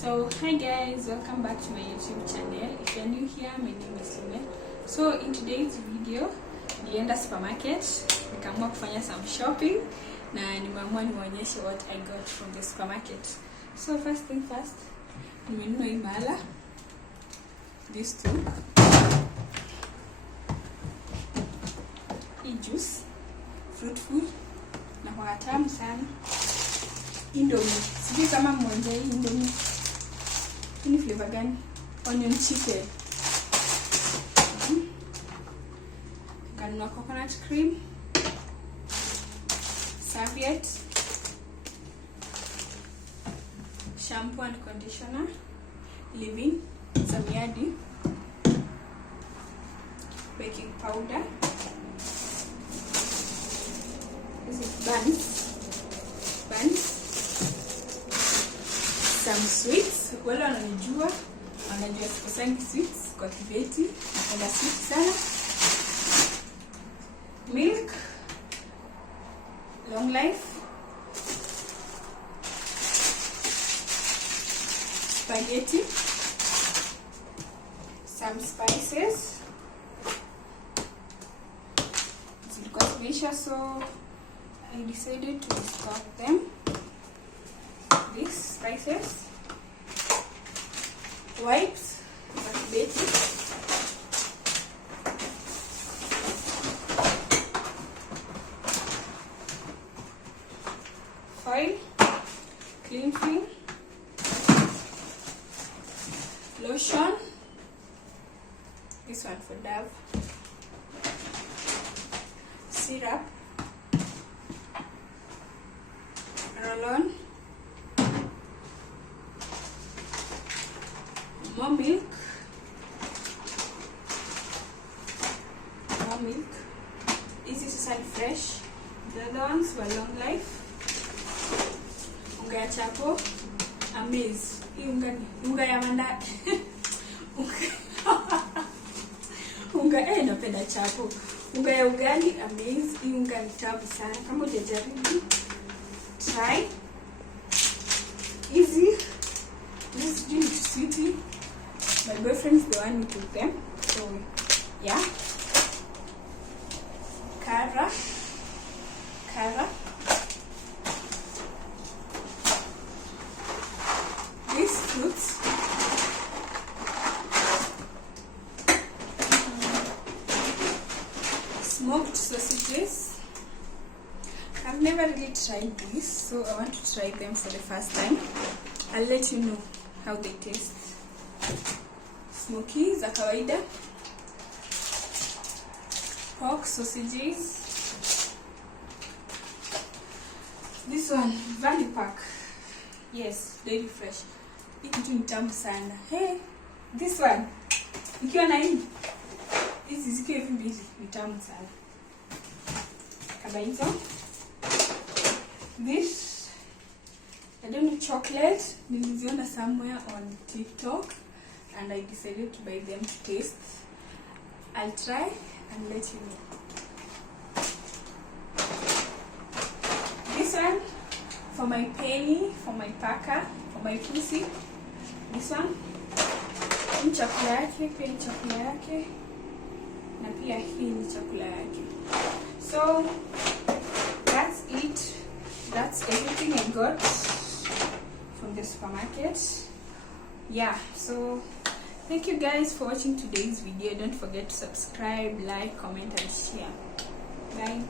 So hi guys, welcome back to my YouTube channel. If you're new here, my name is Lume. So in today's video nilienda supermarket, nikaamua kufanya some shopping na nimeamua niwaonyeshe what I got from the supermarket. So first thing first, nimenunua hii mala, these two, hii juice, fruitful na kwa tamu sana. Indomie, sijui kama mmoja hii indomie. Ini flavor gani? Onion chicken. Kanunua coconut cream, serviette, shampoo and conditioner, leave-in, samiyadi, baking powder, this is buns, some sweets. Wale wananijua sikosangi sweets kwa kibeti, napenda sweets sana. Milk, long life, spaghetti, some spices. Zilikuwa zimeisha, so I decided to stock them. These spices, wipes, bakibeti, foil, clean film, lotion, this one for Dove, syrup, roll-on, more milk, this is side fresh, the other ones were long life. Unga ya chapo, amaze, hii unga ya manda, unga napenda chapo, unga ya ugali, amaze, hii unga ni tamu sana. Kama hujajaribu, try. Easy, this is really sweetie. My boyfriend's the one who took them, so yeah. Kara, these fruits, smoked sausages. I've never really tried these, so I want to try them for the first time. I'll let you know how they taste. Smoky za kawaida, pork sausages. This one, Valley Park. Yes, dairy fresh. Hii kitu ni tamu sana. Hey, this one. Ikiwa na hii. Hizi zikiwa hivi mbili ni tamu sana. Kama hizo. This, I don't know, chocolate. Niliziona somewhere on TikTok and I decided to buy them to taste. I'll try and let you know. This one for my penny, for my paka, for my pussy. This one, hii chakula yake, pia hii chakula yake, na pia hii ni chakula yake. So that's it. That's everything I got from the supermarket. Yeah, so thank you guys for watching today's video. Don't forget to subscribe, like, comment and share. Bye.